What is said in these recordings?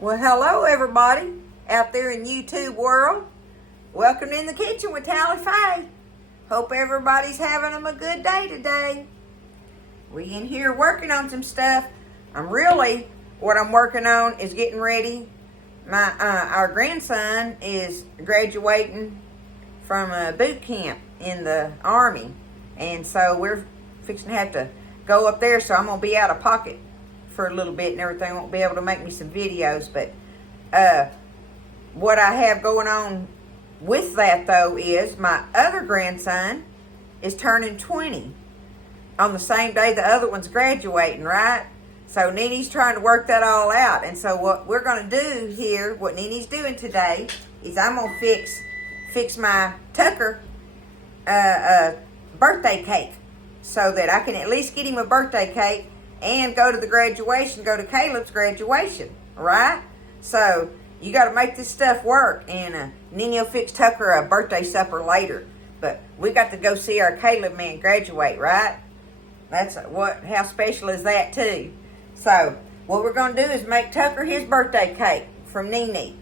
Well, hello everybody out there in YouTube world. Welcome in the kitchen with Tally Faye. Hope everybody's having them a good day today. We in here working on some stuff. What I'm working on is getting ready. Our grandson is graduating from a boot camp in the Army, and so we're fixing to have to go up there. So I'm gonna be out of pocket for a little bit and everything. Won't be able to make me some videos, but what I have going on with that though is my other grandson is turning 20 on the same day the other one's graduating, right? So Nene's trying to work that all out, and so what we're going to do here, what Nene's doing today, is I'm going to fix my Tucker birthday cake so that I can at least get him a birthday cake and go to Caleb's graduation, right? So you got to make this stuff work, and Nene will fix Tucker a birthday supper later. But we got to go see our Caleb man graduate, right? How special is that too? So what we're going to do is make Tucker his birthday cake from Nene,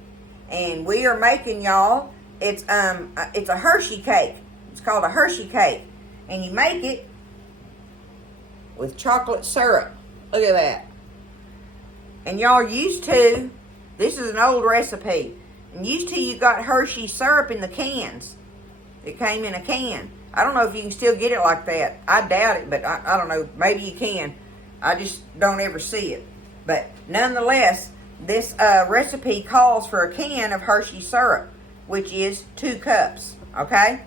and we are making, y'all, it's a Hershey cake. It's called a Hershey cake, and you make it with chocolate syrup. Look at that. And y'all this is an old recipe, and you got Hershey syrup in the cans. It came in a can. I don't know if you can still get it like that. I doubt it, but I don't know. Maybe you can. I just don't ever see it. But nonetheless, this recipe calls for a can of Hershey syrup, which is 2 cups, okay?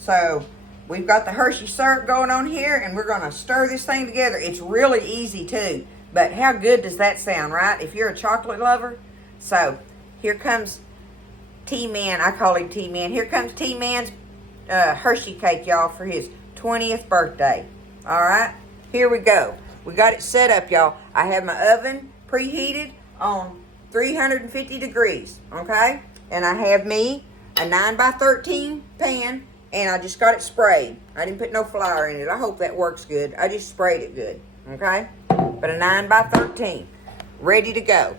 So we've got the Hershey syrup going on here, and we're going to stir this thing together. It's really easy too, but how good does that sound, right? If you're a chocolate lover. So here comes T-Man. I call him T-Man. Here comes T-Man's Hershey cake, y'all, for his 20th birthday. All right, here we go. We got it set up, y'all. I have my oven preheated on 350 degrees, okay? And I have me a 9x13 pan, and I just got it sprayed. I didn't put no flour in it. I hope that works good. I just sprayed it good, okay? But a 9x13, ready to go.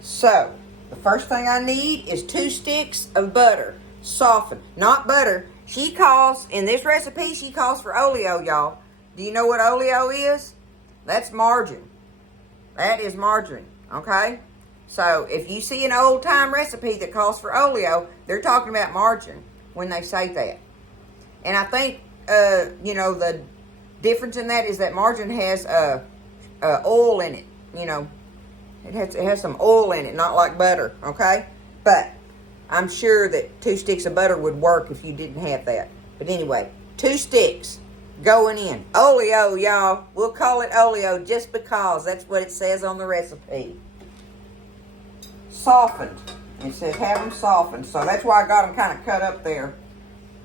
So, the first thing I need is 2 sticks of butter, softened, not butter. In this recipe, she calls for oleo, y'all. Do you know what oleo is? That's margarine. That is margarine, okay? So, if you see an old-time recipe that calls for oleo, they're talking about margarine when they say that. And I think, the difference in that is that margarine has oil in it, It has some oil in it, not like butter, okay? But I'm sure that 2 sticks of butter would work if you didn't have that. But anyway, 2 sticks going in. Oleo, y'all. We'll call it oleo just because that's what it says on the recipe. Softened. It says have them softened. So that's why I got them kind of cut up there.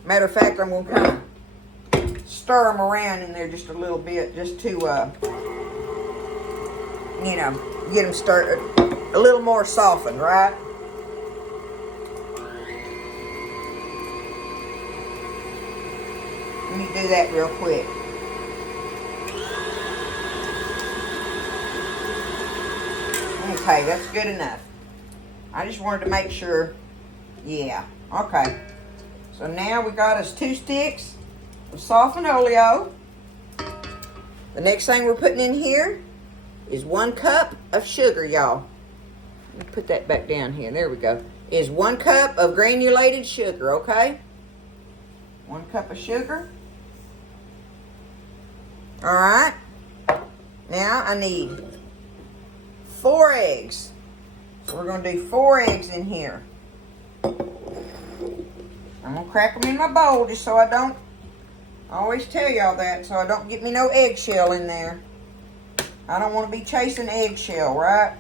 Matter of fact, I'm going to kind of stir them around in there just a little bit just to, get them stirred a little more softened, right? Let me do that real quick. Okay, that's good enough. I just wanted to make sure. Yeah, okay. So now we got us 2 sticks of softened oleo. The next thing we're putting in here is 1 cup of sugar, y'all. Let me put that back down here. There we go. Is 1 cup of granulated sugar, okay? 1 cup of sugar. All right. Now I need 4 eggs. So we're going to do 4 eggs in here. I'm going to crack them in my bowl just so I don't, I always tell y'all that, so I don't get me no eggshell in there. I don't want to be chasing eggshell, right?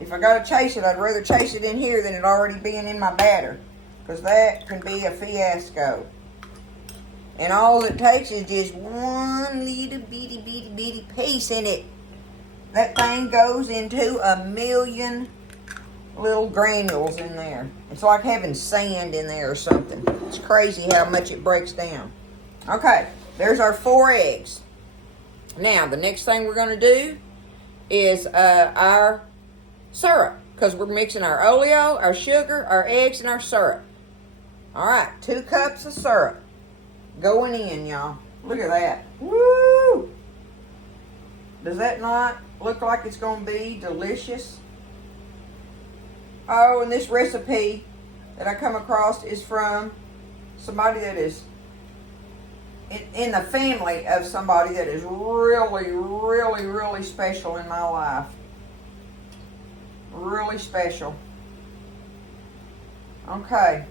If I got to chase it, I'd rather chase it in here than it already being in my batter, because that can be a fiasco. And all it takes is just 1 little bitty piece in it. That thing goes into a million little granules in there. It's like having sand in there or something. It's crazy how much it breaks down. Okay, there's our 4 eggs. Now, the next thing we're going to do is our syrup, because we're mixing our oleo, our sugar, our eggs, and our syrup. All right, 2 cups of syrup going in, y'all. Look at that. Woo! Does that not look like it's going to be delicious? Oh, and this recipe that I come across is from somebody that is in the family of somebody that is really, really, really special in my life. Really special. Okay.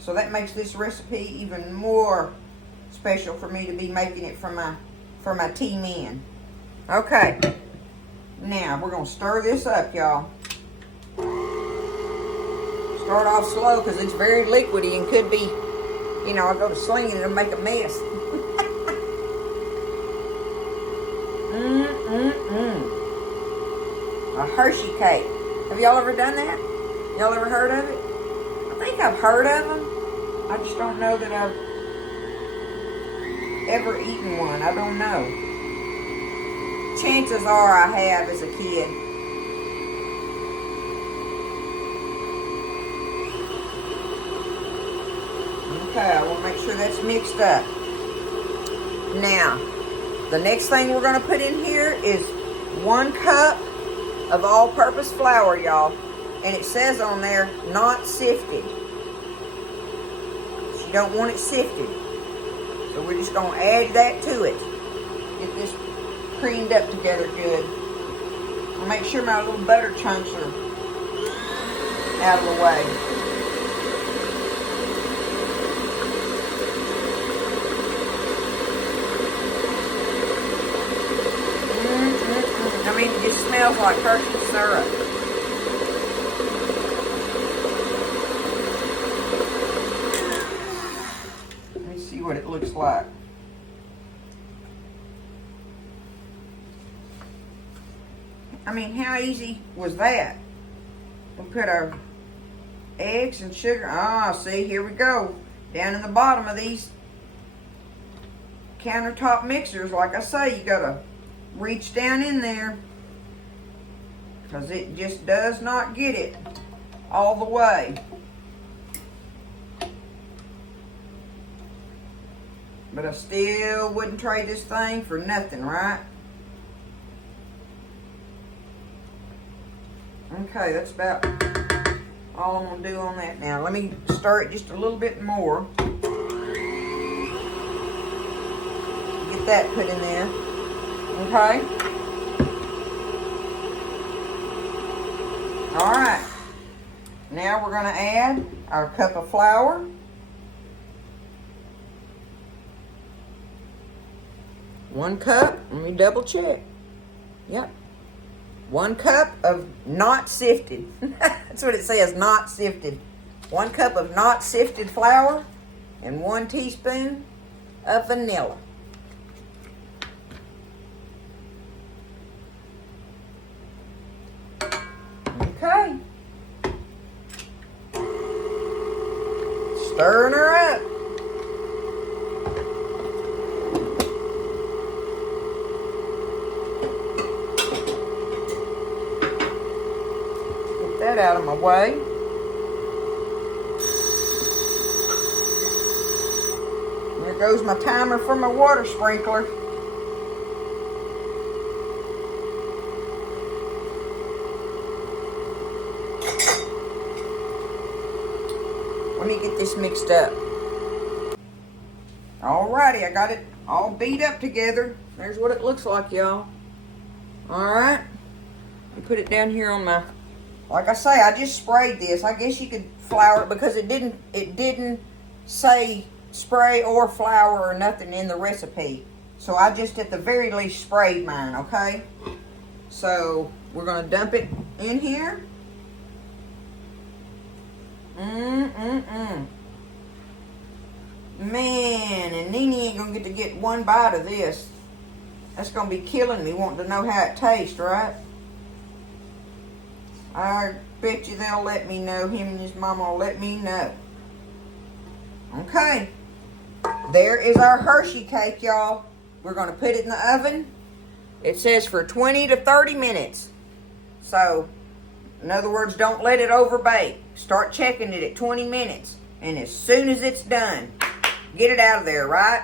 So that makes this recipe even more special for me to be making it for my team. Okay. Now, we're going to stir this up, y'all. Start off slow because it's very liquidy and could be, you know, I go to slinging it and make a mess. A Hershey cake. Have y'all ever done that? Y'all ever heard of it? I think I've heard of them. I just don't know that I've ever eaten one. I don't know. Chances are I have as a kid. Okay, I want to make sure that's mixed up. Now, the next thing we're going to put in here is 1 cup of all-purpose flour, y'all. And it says on there, not sifted. You don't want it sifted. So we're just going to add that to it. Get this creamed up together good. I'll make sure my little butter chunks are out of the way. I mean, it just smells like Hershey syrup. Let me see what it looks like. I mean, how easy was that? We put our eggs and sugar. Ah, see, here we go. Down in the bottom of these countertop mixers, like I say, you gotta reach down in there because it just does not get it all the way. But I still wouldn't trade this thing for nothing, right? Okay, that's about all I'm going to do on that now. Let me stir it just a little bit more. Get that put in there. Okay. All right. Now we're going to add our cup of flour. One cup. Let me double check. Yep. 1 cup of not sifted. That's what it says, not sifted. 1 cup of not sifted flour and 1 teaspoon of vanilla. Okay. Stirring her up. Get that out of my way. There goes my timer for my water sprinkler. Let me get this mixed up. Alrighty, I got it all beat up together. There's what it looks like, y'all. Alright. Let me put it down here on my, like I say, I just sprayed this. I guess you could flour it because it didn't say spray or flour or nothing in the recipe. So I just at the very least sprayed mine, okay? So we're gonna dump it in here. Man, and Nene ain't gonna get to get one bite of this. That's gonna be killing me wanting to know how it tastes, right? I bet you they'll let me know. Him and his mama will let me know. Okay. There is our Hershey cake, y'all. We're gonna put it in the oven. It says for 20 to 30 minutes. So, In other words, don't let it overbake. Start checking it at 20 minutes. And as soon as it's done, get it out of there, right?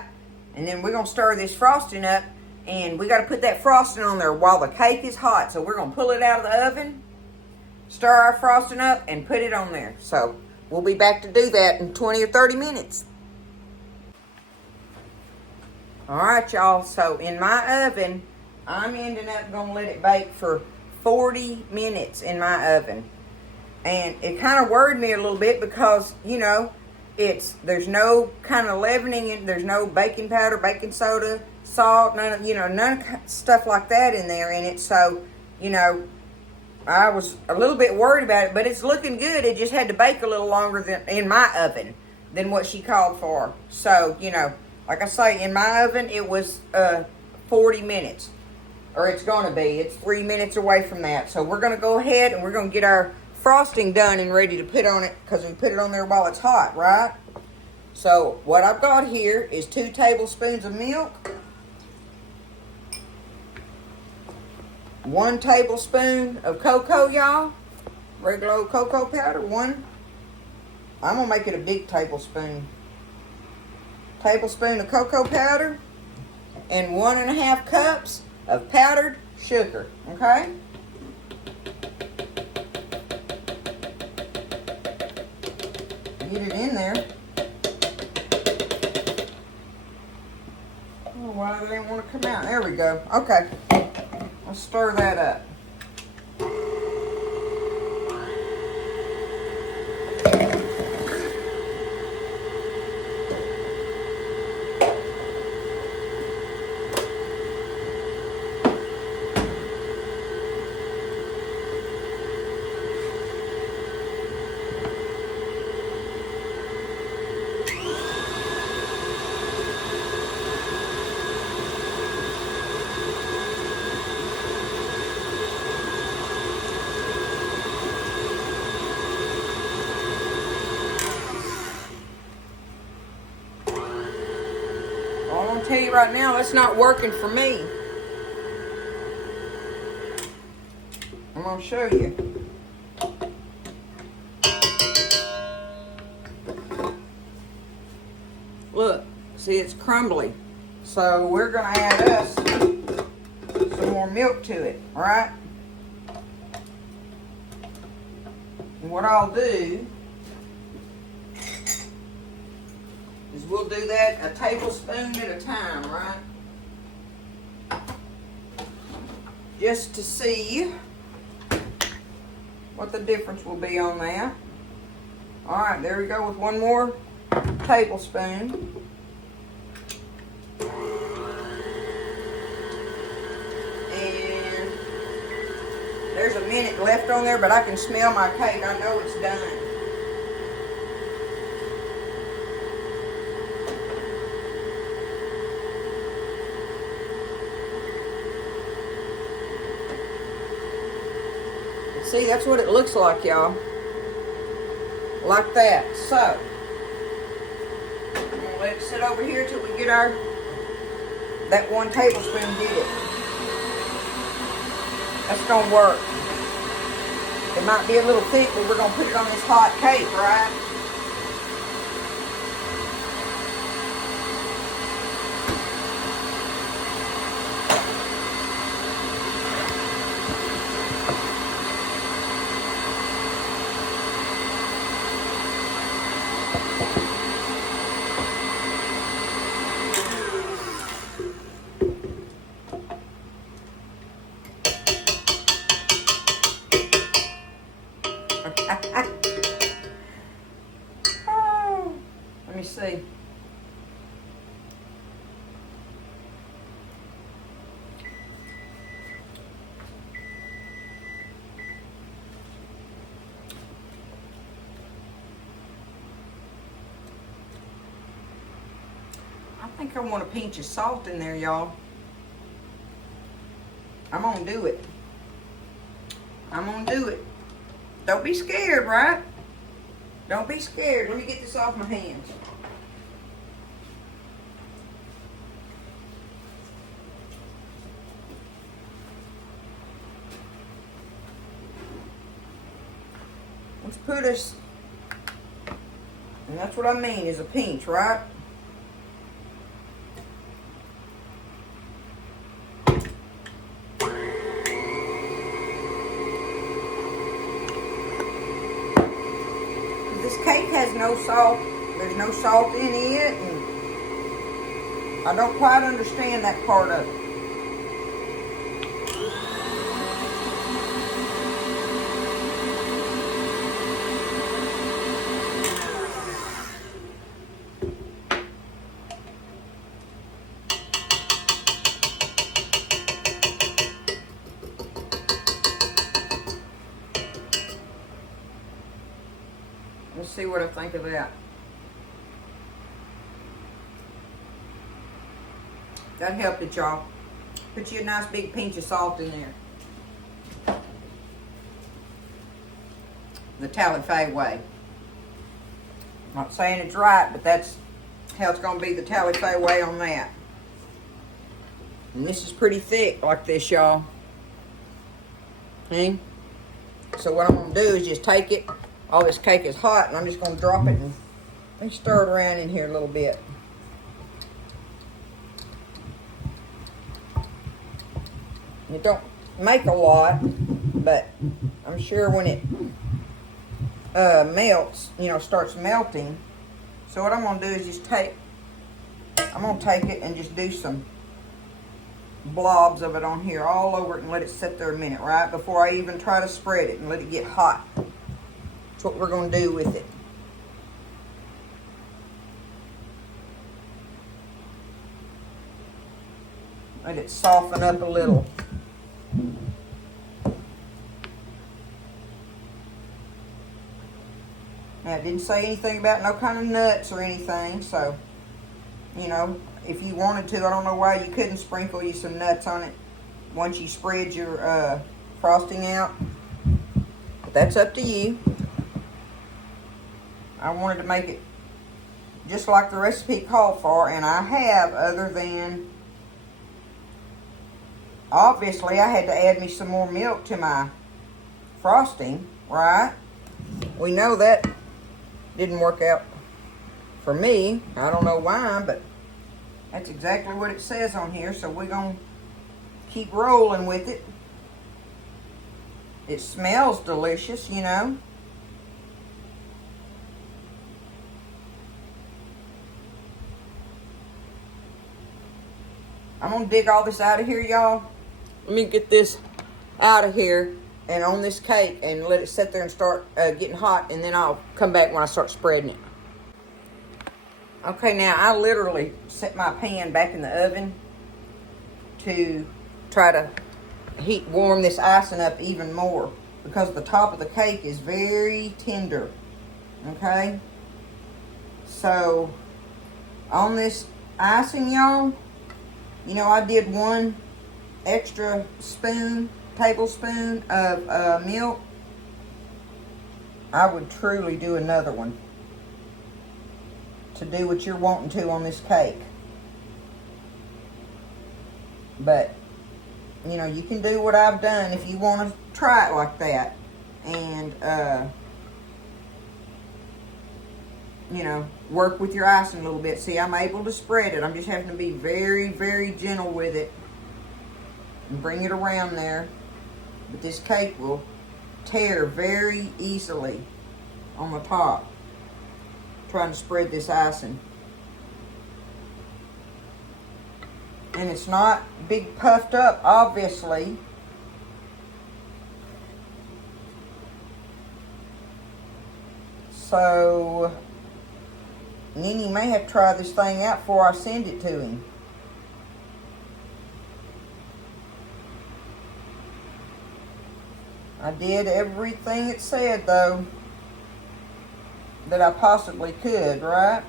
And then we're going to stir this frosting up. And we got to put that frosting on there while the cake is hot. So we're going to pull it out of the oven, stir our frosting up, and put it on there. So we'll be back to do that in 20 or 30 minutes. Alright, y'all. So in my oven, I'm ending up going to let it bake for 40 minutes in my oven. And it kind of worried me a little bit because, you know, there's no kind of leavening, and there's no baking powder, baking soda, salt, none of stuff like that in there in it. So, you know, I was a little bit worried about it, but it's looking good. It just had to bake a little longer than in my oven than what she called for. So, you know, like I say, in my oven, it was 40 minutes. Or it's going to be. It's 3 minutes away from that. So we're going to go ahead and we're going to get our frosting done and ready to put on it, because we put it on there while it's hot, right? So what I've got here is 2 tablespoons of milk, 1 tablespoon of cocoa, y'all. Regular old cocoa powder. I'm going to make it a big tablespoon. Tablespoon of cocoa powder and 1.5 cups of powdered sugar, okay? Get it in there. Oh, why do they want to come out? There we go. Okay. Let's stir that up. I'm gonna tell you right now, that's not working for me. I'm gonna show you. Look, see, it's crumbly. So we're gonna add us some more milk to it, all right? And what I'll do is we'll do that a tablespoon at a time, right? Just to see what the difference will be on that. All right, there we go with 1 more tablespoon. And there's a minute left on there, but I can smell my cake. I know it's done. See, that's what it looks like, y'all. Like that. So, I'm going to let it sit over here till we get that 1 tablespoon did it. That's going to work. It might be a little thick, but we're going to put it on this hot cake, right? Oh, let me see. I think I want a pinch of salt in there, y'all. I'm gonna do it. I'm gonna do it. Don't be scared, right? Don't be scared. Let me get this off my hands. let's put us, and that's what I mean is a pinch, right? This cake has no salt. There's no salt in it, and I don't quite understand that part of it. Let's see what I think of that. That helped it, y'all. Put you a nice big pinch of salt in there. The Tally-Fay way. Not saying it's right, but that's how it's going to be the Tally-Fay way on that. And this is pretty thick like this, y'all. See? So what I'm going to do is just take it. All this cake is hot, and I'm just going to drop it and stir it around in here a little bit. It don't make a lot, but I'm sure when it melts, you know, starts melting. So what I'm going to do is just I'm going to take it and just do some blobs of it on here all over it and let it sit there a minute, right? Before I even try to spread it and let it get hot. That's what we're going to do with it. Let it soften up a little. Now, it didn't say anything about no kind of nuts or anything, so, you know, if you wanted to, I don't know why you couldn't sprinkle you some nuts on it once you spread your frosting out. But that's up to you. I wanted to make it just like the recipe called for, and I have, other than, obviously, I had to add me some more milk to my frosting, right? We know that didn't work out for me. I don't know why, but that's exactly what it says on here, so we're going to keep rolling with it. It smells delicious, you know. I'm going to dig all this out of here, y'all. Let me get this out of here and on this cake and let it sit there and start getting hot, and then I'll come back when I start spreading it. Okay, now I literally set my pan back in the oven to try to warm this icing up even more, because the top of the cake is very tender. Okay? So, on this icing, y'all, you know, I did 1 extra tablespoon of milk. I would truly do another one to do what you're wanting to on this cake. But, you know, you can do what I've done if you want to try it like that. And, you know, work with your icing a little bit. See, I'm able to spread it. I'm just having to be very, very gentle with it and bring it around there. But this cake will tear very easily on the top, trying to spread this icing. And it's not big puffed up, obviously. So Nene may have to try this thing out before I send it to him. I did everything it said, though, that I possibly could, right?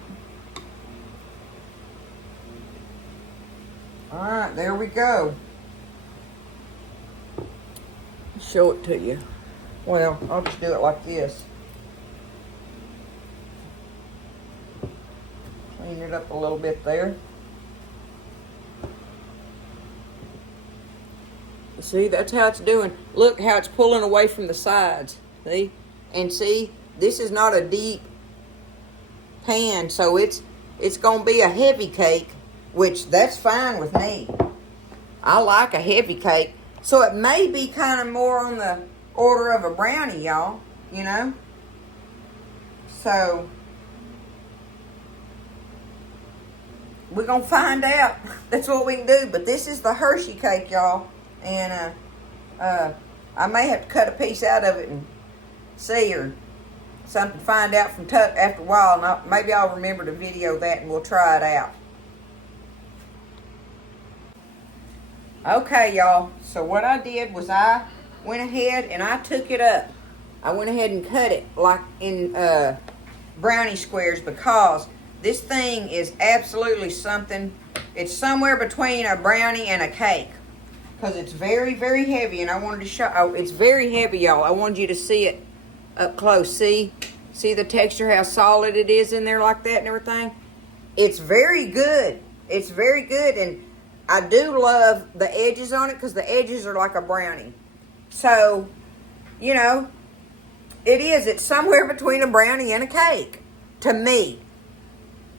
Alright, there we go. Show it to you. Well, I'll just do it like this. Clean it up a little bit there. See, that's how it's doing. Look how it's pulling away from the sides. See? And see, this is not a deep pan, so it's going to be a heavy cake, which that's fine with me. I like a heavy cake. So it may be kind of more on the order of a brownie, y'all, you know. So we're going to find out. That's what we can do. But this is the Hershey cake, y'all. And I may have to cut a piece out of it and see, or something, find out from Tuck after a while. And maybe I'll remember to video that and we'll try it out. Okay, y'all. So what I did was I went ahead and I took it up. I went ahead and cut it like in brownie squares, because this thing is absolutely something. It's somewhere between a brownie and a cake, because it's very, very heavy. And I wanted to show, oh, it's very heavy, y'all. I wanted you to see it up close. See the texture, how solid it is in there like that and everything. It's very good. It's very good. And I do love the edges on it, because the edges are like a brownie. So, you know, it's somewhere between a brownie and a cake to me.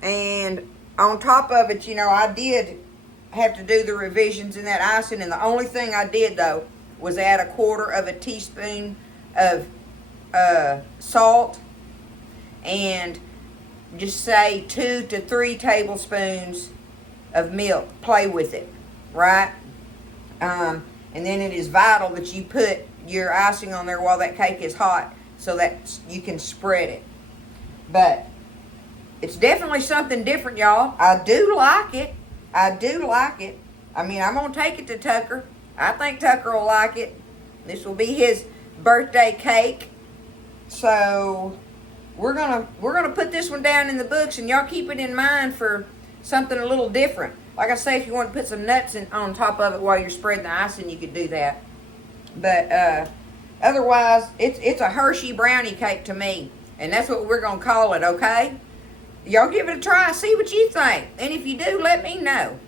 And on top of it, you know, I did have to do the revisions in that icing. And the only thing I did, though, was add a 1/4 teaspoon of salt, and just say 2 to 3 tablespoons of milk. Play with it, right? And then it is vital that you put your icing on there while that cake is hot, so that you can spread it. But it's definitely something different, y'all. I do like it. I do like it. I mean, I'm going to take it to Tucker. I think Tucker will like it. This will be his birthday cake. So we're gonna put this one down in the books, and y'all keep it in mind for something a little different. Like I say, if you want to put some nuts on top of it while you're spreading the icing, you could do that. But otherwise, it's a Hershey brownie cake to me, and that's what we're gonna call it. Okay? Y'all give it a try. See what you think, and if you do, let me know.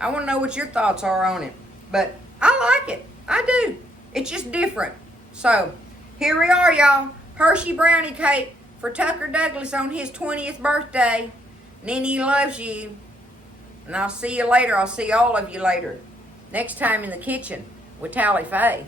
I want to know what your thoughts are on it. But I like it. I do. It's just different. So here we are, y'all. Hershey brownie cake for Tucker Douglas on his 20th birthday. Nene loves you. And I'll see you later. I'll see all of you later. Next time in the kitchen with Tally Faye.